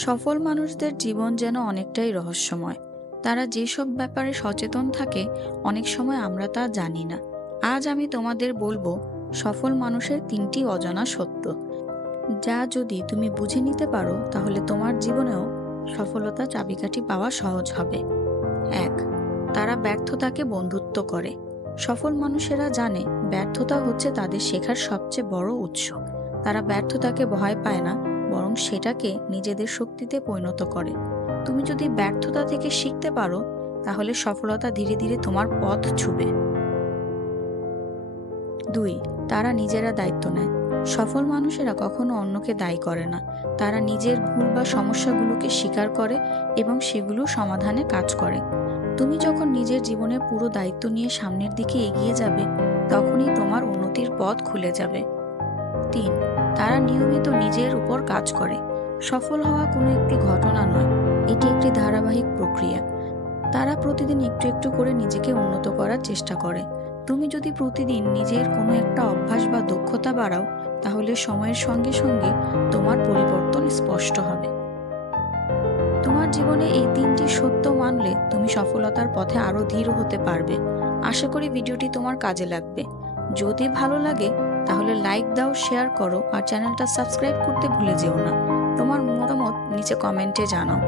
সফল মানুষদের জীবন যেন অনেকটাই রহস্যময়। তারা যেসব ব্যাপারে সচেতন থাকে অনেক সময় আমরা তা জানি না। আজ আমি তোমাদের বলবো সফল মানুষের 3টি অজানা সত্য, যা যদি তুমি বুঝে নিতে পারো তাহলে তোমার জীবনেও সফলতা চাবিকাঠি পাওয়া সহজ হবে। 1. তারা ব্যর্থতাকে বন্ধুত্ব করে। সফল মানুষেরা জানে ব্যর্থতা হচ্ছে তাদের শেখার সবচেয়ে বড় উৎস। তারা ব্যর্থতাকে ভয় পায় না, বরং সেটাকে নিজেদের শক্তিতে পরিণত করে। তুমি যদি ব্যর্থতা থেকে শিখতে পারো তাহলে সফলতা ধীরে ধীরে তোমার পথ ছুবে। 2. তারা নিজেরা দায়িত্ব নেয়। সফল মানুষেরা কখনো অন্যকে দায়ী করে না। তারা নিজের ভুল বা সমস্যাগুলোকে স্বীকার করে এবং সেগুলো সমাধানে কাজ করে। তুমি যখন নিজের জীবনের পুরো দায়িত্ব নিয়ে সামনের দিকে এগিয়ে যাবে, তখনই তোমার উন্নতির পথ খুলে যাবে। 3. তারা নিয়মিত নিজের উপর কাজ করে। সফল হওয়া কোনো একটি ঘটনা নয়, এটি একটি ধারাবাহিক প্রক্রিয়া। তারা প্রতিদিন একটু একটু করে নিজেকে উন্নত করার চেষ্টা করে। তুমি যদি প্রতিদিন নিজের কোনো একটা অভ্যাস বা দক্ষতা বাড়াও, তাহলে সময়ের সঙ্গে সঙ্গে তোমার পরিবর্তন স্পষ্ট হবে। তোমার জীবনে এই 3টি সত্য মানলে তুমি সফলতার পথে আরো ধীর হতে পারবে। আশা করি ভিডিওটি তোমার কাজে লাগবে। যদি ভালো লাগে তাহলে লাইক দাও, শেয়ার করো আর চ্যানেলটা সাবস্ক্রাইব করতে ভুলে যেও না। তোমার মতামত নিচে কমেন্টে জানাও।